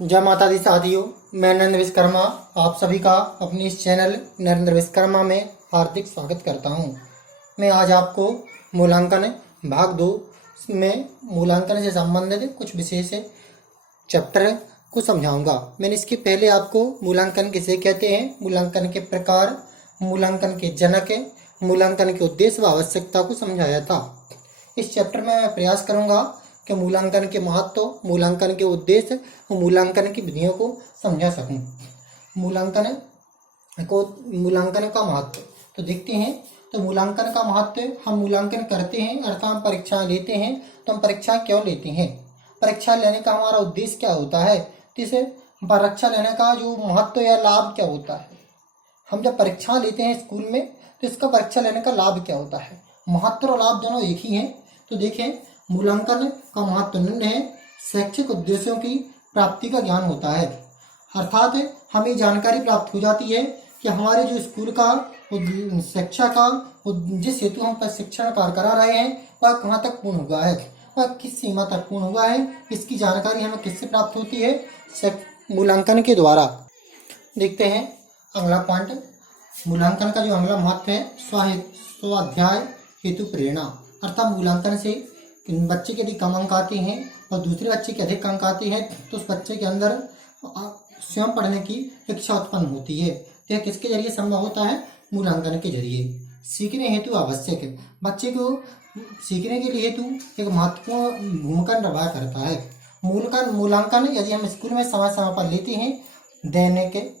जय माता दी साथियों, मैं नरेंद्र विश्वकर्मा आप सभी का अपने इस चैनल नरेंद्र विश्वकर्मा में हार्दिक स्वागत करता हूं। मैं आज आपको मूल्यांकन भाग 2 में मूल्यांकन से संबंधित कुछ विशेष चैप्टर को समझाऊंगा। मैंने इसके पहले आपको मूल्यांकन किसे कहते हैं, मूल्यांकन के प्रकार, मूल्यांकन के जनक, मूल्यांकन के उद्देश्य व आवश्यकता को समझाया था। इस चैप्टर में मैं प्रयास करूंगा कि मूल्यांकन के महत्व, मूल्यांकन के उद्देश्य और मूल्यांकन की विधियों को समझा सकूं। मूल्यांकन का महत्व तो देखते हैं। तो मूल्यांकन का महत्व, हम मूल्यांकन करते हैं अर्थात हम परीक्षाएं लेते हैं। तो हम परीक्षा क्यों लेते हैं, परीक्षा लेने का हमारा उद्देश्य क्या होता है, तो इसे परीक्षा लेने का जो महत्व या लाभ क्या होता है। हम जब परीक्षा लेते हैं स्कूल में तो इसका परीक्षा लेने का लाभ क्या होता है। महत्व और लाभ दोनों एक ही हैं। तो देखें, मूल्यांकन का महत्व निम्न है। शैक्षिक उद्देश्यों की प्राप्ति का ज्ञान होता है, अर्थात हमें जानकारी प्राप्त हो जाती है कि हमारे जो स्कूल का शिक्षा का जिस हेतु हम प्रशिक्षण कार्य करा रहे हैं वह कहाँ तक पूर्ण हुआ है, वह किस सीमा तक पूर्ण हुआ है। इसकी जानकारी हमें किससे प्राप्त होती है, मूल्यांकन के द्वारा। देखते हैं अगला पॉइंट, मूल्यांकन का जो अगला महत्व है, स्वाध्याय हेतु प्रेरणा। अर्थात मूल्यांकन से बच्चे के यदि कम अंक आते हैं और दूसरे बच्चे के अधिक अंक आते हैं तो उस बच्चे के अंदर स्वयं पढ़ने की इच्छा उत्पन्न होती है। यह किसके जरिए संभव होता है, मूल्यांकन के जरिए। सीखने हेतु आवश्यक है, बच्चे को सीखने के लिए हेतु एक महत्वपूर्ण भूमिका निर्वाह करता है। मूल्यांकन यदि हम स्कूल में समय समय पर लेते हैं, दैनिक,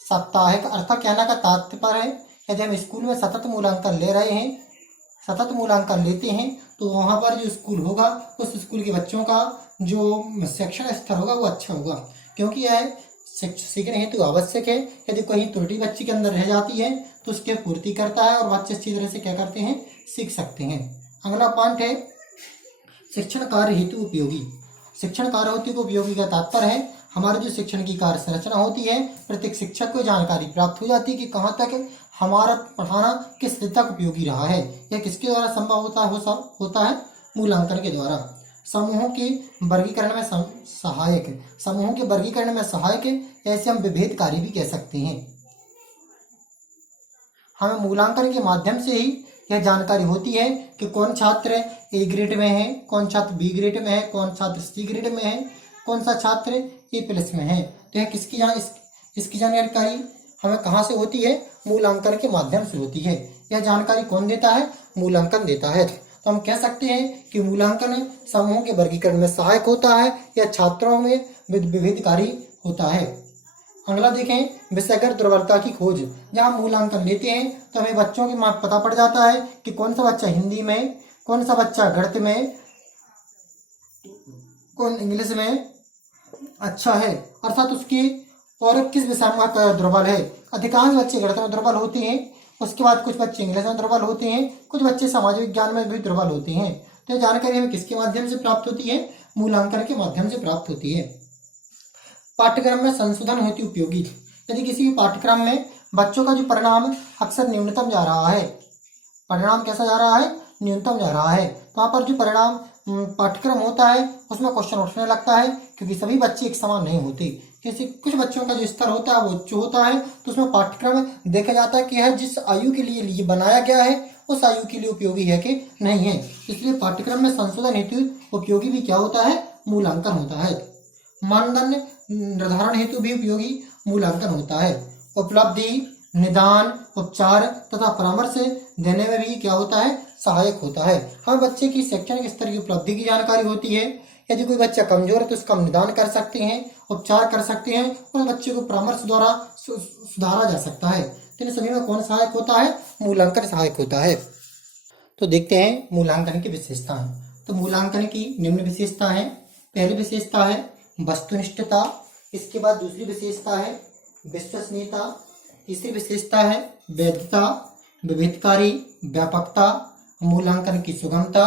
साप्ताहिक, अर्थात कहने का तात्पर्य है यदि हम स्कूल में सतत मूल्यांकन ले रहे हैं, सतत मूल्यांकन लेते हैं, तो वहाँ पर जो स्कूल होगा उस स्कूल के बच्चों का जो शैक्षणिक स्तर होगा वो अच्छा होगा, क्योंकि यह सीखने हेतु आवश्यक है। यदि कोई त्रुटि बच्चे के अंदर रह जाती है तो उसकी पूर्ति करता है और बच्चे अच्छी तरह से क्या करते हैं, सीख सकते हैं। अगला पॉइंट है शिक्षण कार्य हेतु उपयोगी। शिक्षण कार्य हेतु उपयोगी का तात्पर्य है हमारे जो शिक्षण की कार्य संरचना होती है, प्रत्येक शिक्षक को जानकारी प्राप्त हो जाती है कि कहाँ तक हमारा पढ़ाना किस हद तक उपयोगी रहा है। यह किसके द्वारा संभव होता है, मूल्यांकन के द्वारा। समूहों के वर्गीकरण में सहायक, समूहों के वर्गीकरण में सहायक, ऐसे हम विभेद कार्य भी कह सकते हैं। हमें मूल्यांकन के माध्यम से ही यह जानकारी होती है कि कौन छात्र ए ग्रेड में है, कौन छात्र बी ग्रेड में है, कौन छात्र सी ग्रेड में है, कौन सा छात्र ए प्लस में है। तो यह इसकी जानकारी हमें कहाँ से होती है, मूल्यांकन के माध्यम से होती है। यह जानकारी कौन देता है, मूल्यांकन देता है। तो हम कह सकते हैं कि मूल्यांकन समूहों के वर्गीकरण में सहायक होता है या छात्रों में विभेदकारी होता है। अगला देखें, विषयगत दुर्बलता की खोज। जहाँ मूल्यांकन लेते हैं तो हमें बच्चों के पता पड़ जाता है कि कौन सा बच्चा हिंदी में, कौन सा बच्चा गणित में, कौन इंग्लिश में अच्छा है, अर्थात उसकी और किस विषय में दुर्बल है। अधिकांश बच्चे गणित में दुर्बल होते हैं, उसके बाद कुछ बच्चे इंग्लिश में दुर्बल होते हैं, कुछ बच्चे समाज विज्ञान में भी दुर्बल होते हैं। तो यह जानकारी हमें किसके माध्यम से प्राप्त होती है, मूल्यांकन के माध्यम से प्राप्त होती है। पाठ्यक्रम में संशोधन हेतु उपयोगी। यदि किसी भी पाठ्यक्रम में बच्चों का जो परिणाम अक्सर न्यूनतम जा रहा है, परिणाम कैसा जा रहा है, न्यूनतम जा रहा है, तो वहाँ पर जो परिणाम पाठ्यक्रम होता है उसमें क्वेश्चन उठने लगता है, क्योंकि सभी बच्चे एक समान नहीं होते। किसी कुछ बच्चों का जो स्तर होता है वो उच्च होता है, तो उसमें पाठ्यक्रम देखा जाता है कि यह जिस आयु के लिए बनाया गया है उस आयु के लिए उपयोगी है कि नहीं है। इसलिए पाठ्यक्रम में संशोधन हेतु उपयोगी भी क्या होता है, मूल्यांकन होता है। मानदंड निर्धारण हेतु भी उपयोगी मूल्यांकन होता है। उपलब्धि, निदान, उपचार तथा परामर्श देने में भी क्या होता है, सहायक होता है। हमें बच्चे की शैक्षणिक स्तर की उपलब्धि की जानकारी होती है। यदि कोई बच्चा कमजोर है तो उसका निदान कर सकते हैं, उपचार कर सकते हैं, उस बच्चे को परामर्श द्वारा सुधारा जा सकता है। तो इन सभी में कौन सहायक होता है, मूल्यांकन सहायक होता है। तो देखते हैं मूल्यांकन की विशेषताएं। तो मूल्यांकन की निम्न विशेषता है। पहली विशेषता है वस्तुनिष्ठता, इसके बाद दूसरी विशेषता है विश्वसनीयता, तीसरी विशेषता है वैधता, विविधकारी, व्यापकता, मूल्यांकन की सुगमता,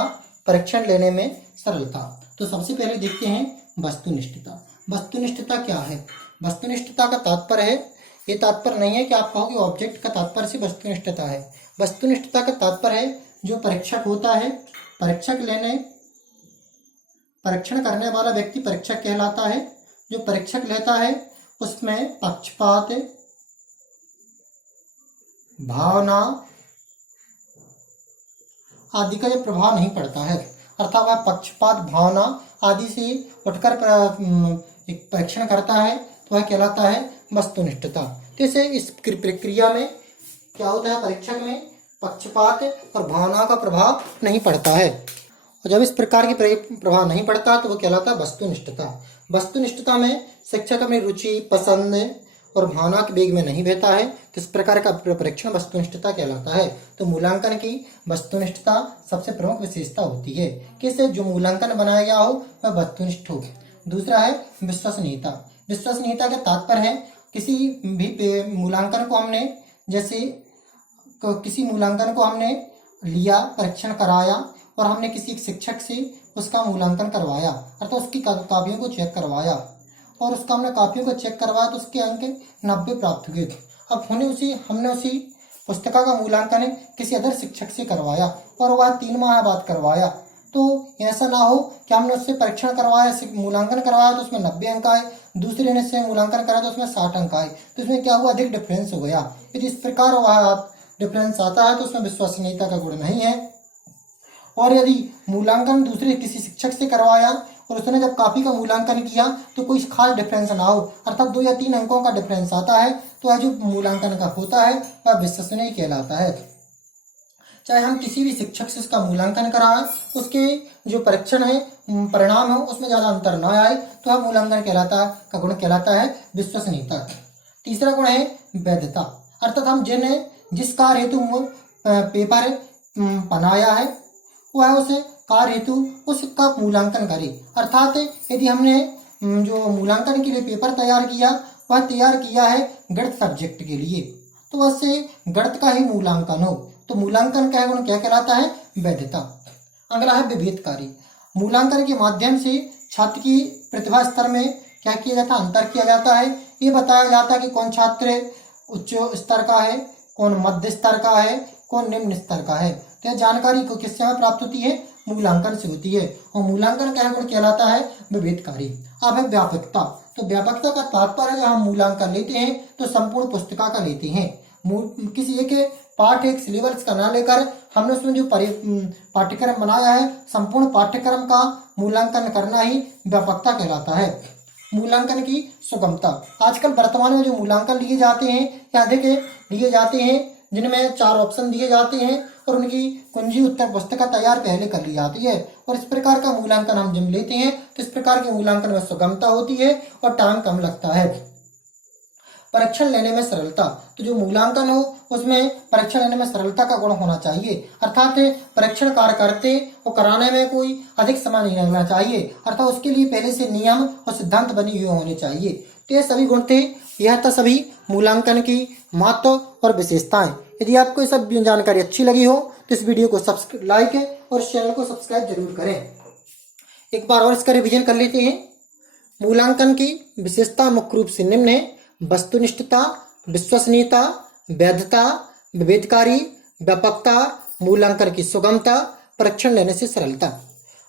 परीक्षण लेने में सरलता। तो सबसे पहले देखते हैं वस्तुनिष्ठता। वस्तुनिष्ठता क्या है, वस्तुनिष्ठता का तात्पर्य है, ये तात्पर्य नहीं है कि आप कहोगे ऑब्जेक्ट का तात्पर्य से वस्तुनिष्ठता है। वस्तुनिष्ठता का तात्पर्य है जो परीक्षक होता है, परीक्षण करने वाला व्यक्ति परीक्षक कहलाता है। जो परीक्षक लेता है उसमें पक्षपात, भावना आदि का जो प्रभाव नहीं पड़ता है, अर्थात वह पक्षपात, भावना आदि से उठकर एक परीक्षण करता है तो वह कहलाता है वस्तुनिष्ठता। जैसे इस प्रक्रिया में क्या होता है, परीक्षक में पक्षपात और भावना का प्रभाव नहीं पड़ता है, और जब इस प्रकार की प्रभाव नहीं पड़ता तो वो कहलाता है वस्तुनिष्ठता। वस्तुनिष्ठता में शिक्षक अपनी रुचि, पसंद और भावना के वेग में नहीं बहता है, तो इस प्रकार का परीक्षण वस्तुनिष्ठता कहलाता है। तो मूल्यांकन की वस्तुनिष्ठता सबसे प्रमुख विशेषता होती है कि इससे जो मूल्यांकन बनाया गया हो वह वस्तुनिष्ठ हो। दूसरा है विश्वसनीयता। विश्वसनीयता का तात्पर्य है किसी भी मूल्यांकन को हमने, जैसे किसी मूल्यांकन को हमने लिया, परीक्षण कराया और हमने किसी शिक्षक से उसका मूल्यांकन करवाया, अर्थात उसकी कापियों को चेक करवाया और उसका हमने कापियों को चेक करवाया तो उसके अंक 90 प्राप्त हुए। अब हमने उसी पुस्तिका का मूल्यांकन किसी अदर शिक्षक से करवाया और वह 3 माह बाद करवाया, तो ऐसा ना हो कि हमने उससे परीक्षण करवाया, मूल्यांकन करवाया तो उसमें 90 अंक आए, दूसरे ने से मूल्यांकन करा तो उसमें 60 अंक आए, तो इसमें क्या हुआ, अधिक डिफरेंस हो गया। यदि इस प्रकार वह डिफरेंस आता है तो उसमें विश्वसनीयता का गुण नहीं है। और यदि मूल्यांकन दूसरे किसी शिक्षक से करवाया और उसने जब कॉपी का मूल्यांकन किया तो कोई खास डिफरेंस ना हो, अर्थात 2 या 3 अंकों का डिफरेंस आता है, तो वह जो मूल्यांकन का होता है वह विश्वसनीय कहलाता है। चाहे हम किसी भी शिक्षक से उसका मूल्यांकन कराएं, उसके जो परीक्षण है, परिणाम है, उसमें ज़्यादा अंतर न आए तो वह मूल्यांकन का गुण कहलाता है विश्वसनीयता। तीसरा गुण है वैधता, अर्थात हम जिस कार्य हेतु पेपर बनाया है वह उस कार्य हेतु उसका मूल्यांकन करे। अर्थात यदि हमने जो मूल्यांकन के लिए पेपर तैयार किया वह तैयार किया है गणित सब्जेक्ट के लिए, तो वह से गणित का ही मूल्यांकन हो, तो मूल्यांकन का गुण क्या कहलाता है, वैधता। अगला है विभेदकारी। मूल्यांकन के माध्यम से छात्र की प्रतिभा स्तर में क्या किया जाता है, अंतर किया जाता है। ये बताया जाता है कि कौन छात्र उच्च स्तर का है, कौन मध्य स्तर का है, कौन निम्न स्तर का है। तो यह जानकारी को किससे प्राप्त होती है, मूल्यांकन से होती है, और मूल्यांकन का गुण कहलाता है विभेदकारी। अब है व्यापकता। तो व्यापकता का तात्पर्य जब हम मूल्यांकन लेते हैं तो संपूर्ण पुस्तिका का लेते हैं, किसी एक पाठ, एक सिलेबस का ना लेकर हमने उसमें जो पाठ्यक्रम बनाया है संपूर्ण पाठ्यक्रम का मूल्यांकन करना ही व्यापकता कहलाता है। मूल्यांकन की सुगमता। आजकल वर्तमान में जो मूल्यांकन लिए जाते हैं या अधिक लिए जाते हैं, जिनमें 4 ऑप्शन दिए जाते हैं और उनकी कुंजी उत्तर पुस्तिका तैयार पहले कर ली जाती है, और इस प्रकार का मूल्यांकन हम जब लेते हैं तो इस प्रकार के मूल्यांकन में सुगमता होती है और टाइम कम लगता है। परीक्षण लेने में सरलता। तो जो मूल्यांकन हो उसमें परीक्षण लेने में सरलता का गुण होना चाहिए, अर्थात परीक्षण कार्य करते और कराने में कोई अधिक समय नहीं लगना चाहिए, अर्थात उसके लिए पहले से नियम और सिद्धांत बने हुए होने चाहिए। तो ये सभी गुण थे। यह था सभी मूल्यांकन की महत्व और विशेषताएं। यदि आपको ये सब जानकारी अच्छी लगी हो तो इस वीडियो को लाइक और चैनल को सब्सक्राइब जरूर करें। एक बार और इसका रिवीजन कर लेते हैं। मूल्यांकन की विशेषता मुख्य रूप से निम्न है: वस्तुनिष्ठता, विश्वसनीयता, वैधता, विभेदकारी, व्यापकता, मूल्यांकन की सुगमता, परीक्षण लेने से सरलता।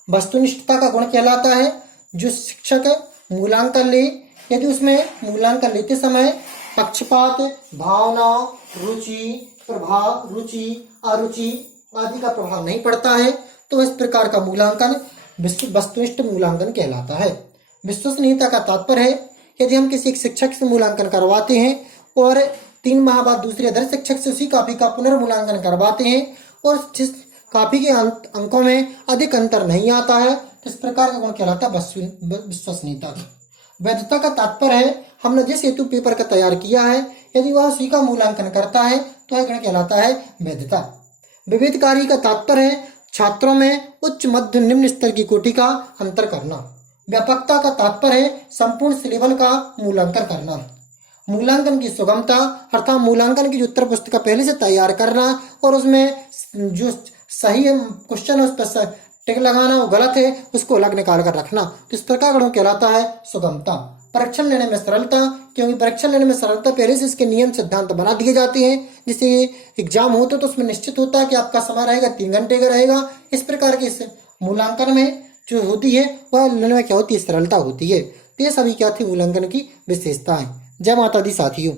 वस्तुनिष्ठता का गुण कहलाता है जो शिक्षक मूल्यांकन ले, यदि उसमें मूल्यांकन लेते समय पक्षपात, भावना, रुचि, अरुचि आदि का प्रभाव नहीं पड़ता है, तो इस प्रकार का मूल्यांकन वस्तुनिष्ठ मूल्यांकन कहलाता है। विश्वसनीयता का तात्पर्य है यदि हम किसी एक शिक्षक से मूल्यांकन करवाते हैं और 3 माह बाद दूसरे अदर शिक्षक से उसी कॉपी का पुनर्मूल्यांकन करवाते हैं और जिस कॉपी के अंकों में अधिक अंतर नहीं आता है, तो इस प्रकार का गुण कहलाता है विश्वसनीयता। वैधता का तात्पर्य है हमने जिस हेतु पेपर का तैयार किया है यदि वह उसी का मूल्यांकन करता है तो यह गुण कहलाता है वैधता। विभेदकारी का तात्पर्य है छात्रों में उच्च, मध्य, निम्न स्तर की कोटि का अंतर करना। व्यापकता का तात्पर्य है संपूर्ण सिलेबस का मूल्यांकन करना। मूल्यांकन की सुगमता अर्थात मूल्यांकन की जो उत्तर पुस्तिका पहले से तैयार करना और उसमें जो सही क्वेश्चन है उस पर टिक लगाना, वो गलत है उसको अलग निकाल कर रखना, तो इस प्रकार का कहलाता है सुगमता। परीक्षण लेने में सरलता, क्योंकि परीक्षण लेने में सरलता पहले से इसके नियम सिद्धांत बना दिए जाते हैं, जिससे एग्जाम होता तो उसमें निश्चित होता है कि आपका समय रहेगा 3 घंटे का रहेगा। इस प्रकार के इस मूल्यांकन में जो होती है वह ललन में क्या होती है, सरलता होती है। तो ये सभी क्या थी उल्लंघन की विशेषताएं। जय माता दी साथियों।